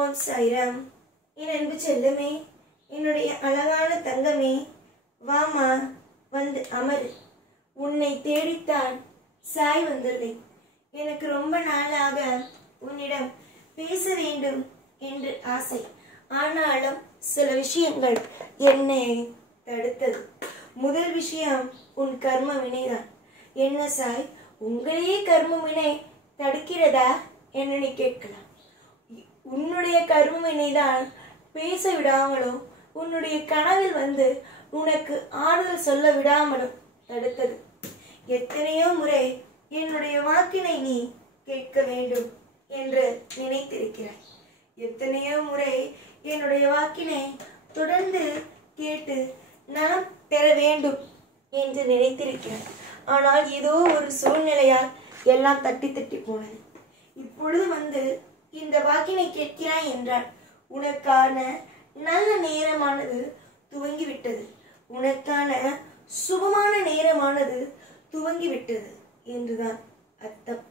ஓம் சாய்ராம். என் அன்பு செல்லமே, என்னுடைய அழகான தங்கமே, வாமா, வந்து அமரு. உன்னை தேடித்தான் சாய் வந்துள்ளேன். எனக்கு ரொம்ப நாளாக உன்னிடம் பேச வேண்டும் என்று ஆசை. ஆனாலும் சில விஷயங்கள் என்னை தடுத்தது. முதல் விஷயம் உன் கர்ம வினைதான். என்ன சாய், உங்களையே கர்ம வினை தடுக்கிறதா என்று நீ கேட்கலாம். உன்னுடைய கர்ம வினைதான் பேச விடாமலும் உன்னுடைய கனவில் வந்து உனக்கு ஆறுதல் சொல்ல விடாமலும் தடுத்தது. எத்தனையோ முறை என்னுடைய வாக்கினை நீ கேட்க வேண்டும் என்று நினைத்திருக்கிறாய். எத்தனையோ முறை என்னுடைய வாக்கினை தொடர்ந்து கேட்டு நலம் பெற வேண்டும் என்று நினைத்திருக்கிறாய். ஆனால் ஏதோ ஒரு சூழ்நிலையால் எல்லாம் தட்டி போனது. இப்பொழுது வந்து இந்த வாக்கினை கேட்கிறாய் என்றால் உனக்கான நல்ல நேரமானது துவங்கிவிட்டது. உனக்கான சுபமான நேரமானது துவங்கிவிட்டது என்றுதான் அர்த்தம்.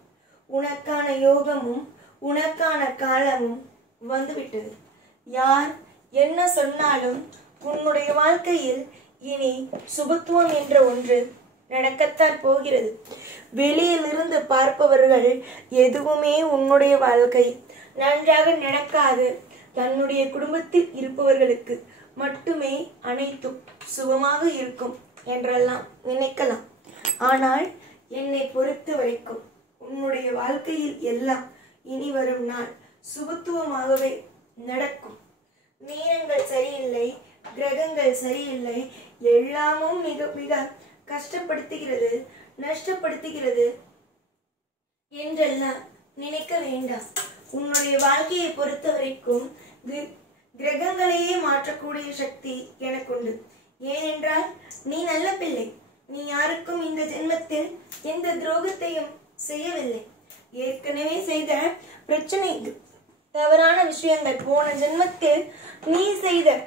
உனக்கான யோகமும் உனக்கான காலமும் வந்துவிட்டது. யார் என்ன சொன்னாலும் உன்னுடைய வாழ்க்கையில் இனி சுபத்துவம் என்ற ஒன்று நடக்கத்தான் போகிறது. வெளியிலிருந்து பார்ப்பவர்கள் எதுவுமே உன்னுடைய வாழ்க்கை நன்றாக நடக்காது, தன்னுடைய குடும்பத்தில் இருப்பவர்களுக்கு மட்டுமே அனைத்தும் சுகமாக இருக்கும் என்றெல்லாம் நினைக்கலாம். ஆனால் என்னை பொறுத்த வரைக்கும் உன்னுடைய வாழ்க்கையில் எல்லாம் இனி வரும் நாள் சுபத்துவமாகவே நடக்கும். நேரங்கள் சரியில்லை, கிரகங்கள் சரியில்லை, எல்லாமும் மிக மிக கஷ்டப்படுத்துகிறது, நஷ்டப்படுத்துகிறது என்றெல்லாம் நினைக்க வேண்டாம். உன்னுடைய வாழ்க்கையை பொறுத்த வரைக்கும் கிரகங்களையே மாற்றக்கூடிய சக்தி எனக்குண்டு. ஏனென்றால் நீ நல்ல பிள்ளை. நீ யாருக்கும் இந்த ஜென்மத்தில் எந்த துரோகத்தையும் செய்யவில்லை. ஏற்கனவே செய்த பிரச்சனை, தவறான விஷயங்கள், போன ஜென்மத்தில் நீ செய்த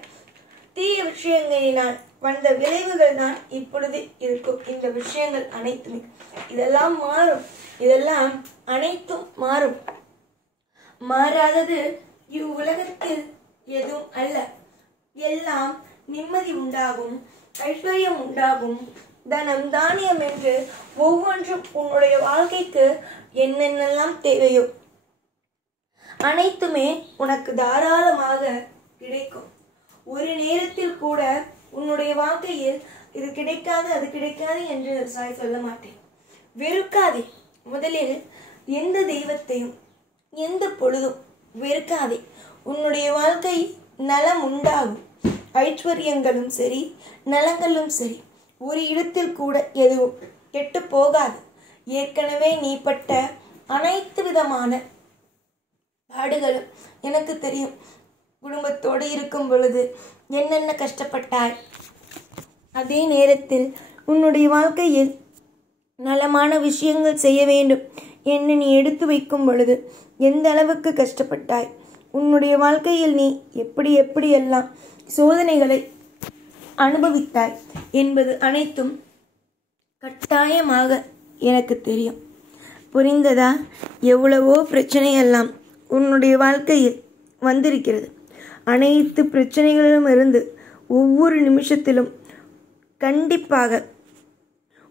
தீய விஷயங்களினால் வந்த விளைவுகள் தான் இப்பொழுது இருக்கும். இந்த விஷயங்கள் அனைத்துமே இதெல்லாம் மாறும். இதெல்லாம் அனைத்தும் மாறும். மாறாதது இவ்வுலகத்தில் எதுவும் அல்ல. எல்லாம் நிம்மதி உண்டாகும், ஐஸ்வர்யம் உண்டாகும், தனம் தானியம் என்று ஒவ்வொன்றும் உன்னுடைய வாழ்க்கைக்கு என்னென்னலாம் தேவையோ அனைத்துமே உனக்கு தாராளமாக கிடைக்கும். ஒரு நேரத்தில் கூட உன்னுடைய வாழ்க்கையில் இது கிடைக்காது அது கிடைக்காது என்று சாய் சொல்ல மாட்டேன். வெறுக்காதே. முதலில் எந்த தெய்வத்தையும் எந்த பொழுதும் வெறுக்காதே. உன்னுடைய வாழ்க்கை நலம் உண்டாகும். ஐஸ்வர்யங்களும் சரி, நலங்களும் சரி, ஒரு இடத்தில் கூட எதுவும் கெட்டு போகாது. ஏற்கனவே நீ பட்ட அனைத்து விதமான பாடுகளும் எனக்கு தெரியும். குடும்பத்தோடு இருக்கும் பொழுது என்னென்ன கஷ்டப்பட்டாய். அதே நேரத்தில் உன்னுடைய வாழ்க்கையில் நலமான விஷயங்கள் செய்ய வேண்டும் என்று நீ எடுத்து வைக்கும் பொழுது எந்த அளவுக்கு கஷ்டப்பட்டாய். உன்னுடைய வாழ்க்கையில் நீ எப்படி எல்லாம் சோதனைகளை அனுபவித்தாய் என்பது அனைத்தும் கட்டாயமாக எனக்கு தெரியும். புரிந்ததா? எவ்வளவோ பிரச்சனையெல்லாம் உன்னுடைய வாழ்க்கையில் வந்திருக்கிறது. அனைத்து பிரச்சனைகளிலும் இருந்து ஒவ்வொரு நிமிஷத்திலும் கண்டிப்பாக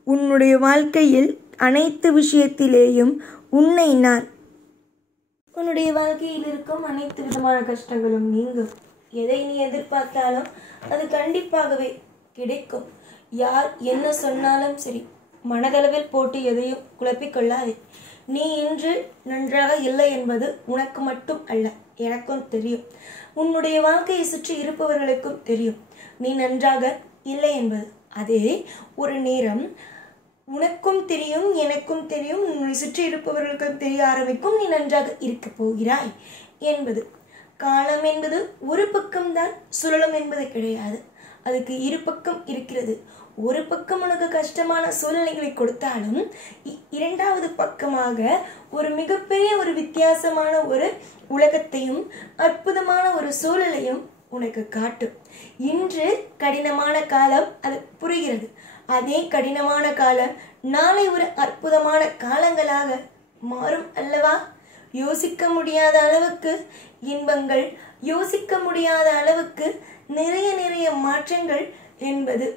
உன்னுடைய வாழ்க்கையில் அனைத்து விஷயத்திலேயும் உன்னை நான் உன்னுடைய வாழ்க்கையில் இருக்கும் அனைத்து விதமான கஷ்டங்களும் நீங்கும். எதை நீ எதிர்பார்த்தாலும் அது கண்டிப்பாகவே கிடைக்கும். யார் என்ன சொன்னாலும் சரி, மனதளவில் போட்டு எதையும் குழப்பிக்கொள்ளாதே. நீ இன்று நன்றாக இல்லை என்பது உனக்கு மட்டும் அல்ல, எனக்கும் தெரியும். உன்னுடைய வாழ்க்கையை சுற்றி இருப்பவர்களுக்கும் தெரியும் நீ நன்றாக இல்லை என்பது. அதே ஒரு நேரம் உனக்கும் தெரியும், எனக்கும் தெரியும், உன்னை சுற்றி இருப்பவர்களுக்கும் தெரிய ஆரம்பிக்கும் நீ நன்றாக இருக்க போகிறாய் என்பது. காலம் என்பது ஒரு பக்கம்தான் சுழலும் என்பது கிடையாது. அதுக்கு இரு பக்கம் இருக்கிறது. ஒரு பக்கம் உனக்கு கஷ்டமான சூழ்நிலைகளை கொடுத்தாலும் இரண்டாவது பக்கமாக ஒரு மிகப்பெரிய ஒரு வித்தியாசமான ஒரு உலகத்தையும் அற்புதமான ஒரு சூழலையும் உனக்கு காட்டும். இன்று கடினமான காலம், அது புரிகிறது. அதே கடினமான காலம் நாளை ஒரு அற்புதமான காலங்களாக மாறும் அல்லவா? யோசிக்க முடியாத அளவுக்கு இன்பங்கள், யோசிக்க முடியாத அளவுக்கு நிறைய நிறைய மாற்றங்கள் என்பது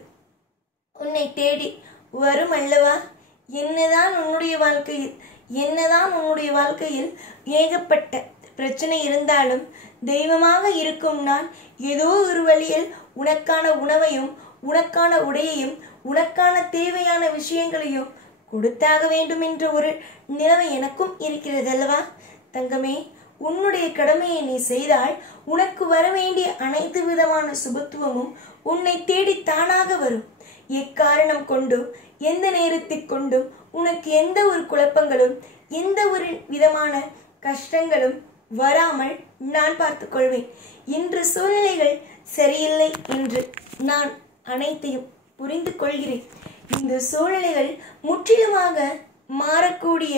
உன்னை தேடி வரும் அல்லவா? என்னதான் உன்னுடைய வாழ்க்கையில் ஏகப்பட்ட பிரச்சனை இருந்தாலும் தெய்வமாக இருக்கும் நான் ஏதோ ஒரு வழியில் உனக்கான உணவையும் உனக்கான உடையையும் உனக்கான தேவையான விஷயங்களையும் கொடுத்தாக வேண்டும் என்ற ஒரு நிலைமை எனக்கும் இருக்கிறது அல்லவா? தங்கமே, உன்னுடைய கடமையை நீ செய்தால் உனக்கு வர வேண்டிய அனைத்து விதமான சுபத்துவமும் உன்னை தேடி தானாக வரும். எக்காரணம் கொண்டும் எந்த நேரத்திற் கொண்டும் உனக்கு எந்த ஒரு குழப்பங்களும் எந்த ஒரு விதமான கஷ்டங்களும் வராமல் நான் பார்த்து கொள்வேன். இன்று சூழ்நிலைகள் சரியில்லை என்று நான் அனைத்தையும் புரிந்து கொள்கிறேன். இந்த சூழ்நிலைகள் முற்றிலுமாக மாறக்கூடிய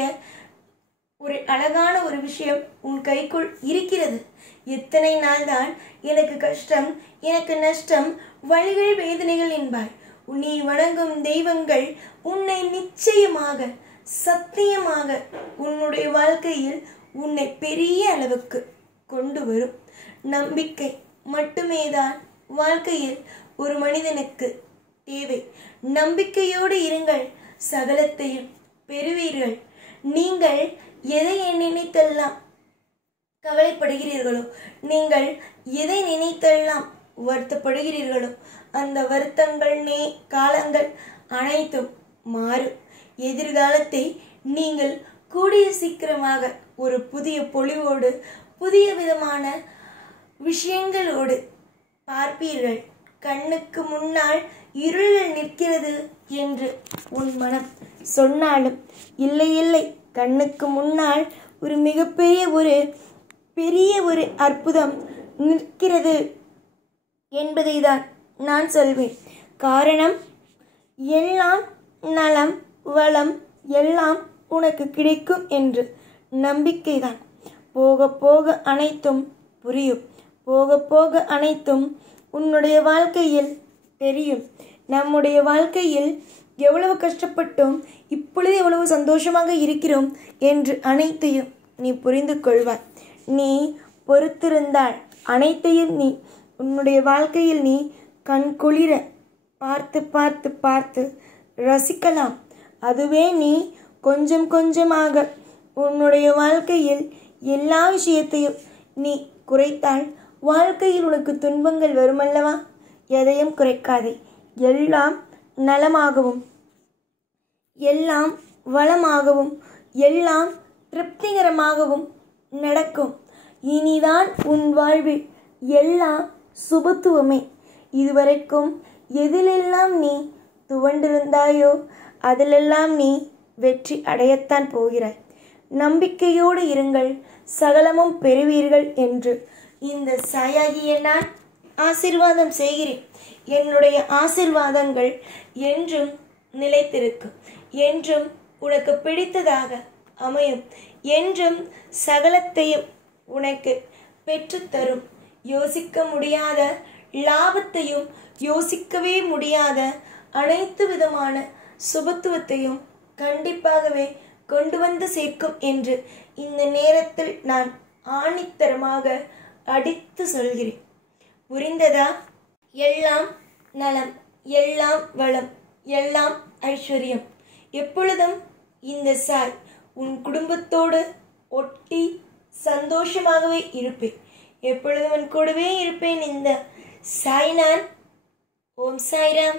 ஒரு அழகான ஒரு விஷயம் உன் கைக்குள் இருக்கிறது. எத்தனை நாள்தான் எனக்கு கஷ்டம், எனக்கு நஷ்டம், வலிகள், வேதனைகள் என்பாய். நீ வணங்கும் தெய்வங்கள் உன்னை நிச்சயமாக சத்தியமாக உன்னுடைய வாழ்க்கையில் உன்னை பெரிய அளவுக்கு கொண்டு வரும். நம்பிக்கை மட்டுமேதான் வாழ்க்கையில் ஒரு மனிதனுக்கு தேவை. நம்பிக்கையோடு இருங்கள், சகலத்தையும் பெறுவீர்கள். நீங்கள் எதை நினைத்தெல்லாம் கவலைப்படுகிறீர்களோ, நீங்கள் எதை நினைத்தெல்லாம் வருத்தப்படுகிறீர்களோ, அந்த வருத்தங்கள் காலங்கள் அனைத்தும் மாறும். எதிர்காலத்தை நீங்கள் கூடிய சீக்கிரமாக ஒரு புதிய பொலிவோடு புதிய விதமான விஷயங்களோடு பார்ப்பீர்கள். கண்ணுக்கு முன்னால் இருள் நிற்கிறது என்று உன் மனம் சொன்னாலும் இல்லை இல்லை, கண்ணுக்கு முன்னால் ஒரு பெரிய ஒரு அற்புதம் நிற்கிறது என்பதை தான் நான் சொல்வேன். காரணம், எல்லாம் நலம் வளம் எல்லாம் உனக்கு கிடைக்கும் என்று நம்பிக்கைதான். போக போக அனைத்தும் புரியும். போக போக அனைத்தும் உன்னுடைய வாழ்க்கையில் தெரியும். நம்முடைய வாழ்க்கையில் எவ்வளவு கஷ்டப்பட்டோம், இப்பொழுது எவ்வளவு சந்தோஷமாக இருக்கிறோம் என்று அனைத்தையும் நீ புரிந்து கொள்வாய். நீ பொறுத்திருந்தால் அனைத்தையும் நீ உன்னுடைய வாழ்க்கையில் நீ கண் குளிர பார்த்து பார்த்து பார்த்து ரசிக்கலாம். அதுவே நீ கொஞ்சம் கொஞ்சமாக உன்னுடைய வாழ்க்கையில் எல்லா விஷயத்தையும் நீ குறைத்தால் வாழ்க்கையில் உனக்கு துன்பங்கள் வருமல்லவா? எதையும் குறைக்காதே. எல்லாம் நலமாகவும் எல்லாம் வளமாகவும் எல்லாம் திருப்திகரமாகவும் நடக்கும். இனிதான் உன் வாழ்வில் எல்லாம் சுபத்துவமே. இதுவரைக்கும் எதிலெல்லாம் நீ துவண்டிருந்தாயோ அதிலெல்லாம் நீ வெற்றி அடையத்தான் போகிறாய். நம்பிக்கையோடு இருங்கள், சகலமும் பெறுவீர்கள் என்று இந்த சாயாகிய நான் ஆசீர்வாதம் செய்கிறேன். என்னுடைய ஆசீர்வாதங்கள் என்றும் நிலைத்திருக்கும், என்றும் உனக்கு பிடித்ததாக அமையும், என்றும் சகலத்தையும் உனக்கு பெற்றுத்தரும். யோசிக்க முடியாத லாபத்தையும் யோசிக்கவே முடியாத அனைத்து விதமான சுபத்துவத்தையும் கண்டிப்பாகவே கொண்டு வந்து சேர்க்கும் என்று இந்த நேரத்தில் நான் ஆணித்தரமாக அடித்து சொல்கிறேன். புரிந்ததா? எல்லாம் நலம், எல்லாம் வளம், எல்லாம் ஐஸ்வர்யம். எப்பொழுதும் இந்த சாய் உன் குடும்பத்தோடு ஒட்டி சந்தோஷமாகவே இருப்பேன். எப்பொழுதும் உன் கூடவே இருப்பேன். இந்த சாய் நான். ஓம் சாய்ராம்.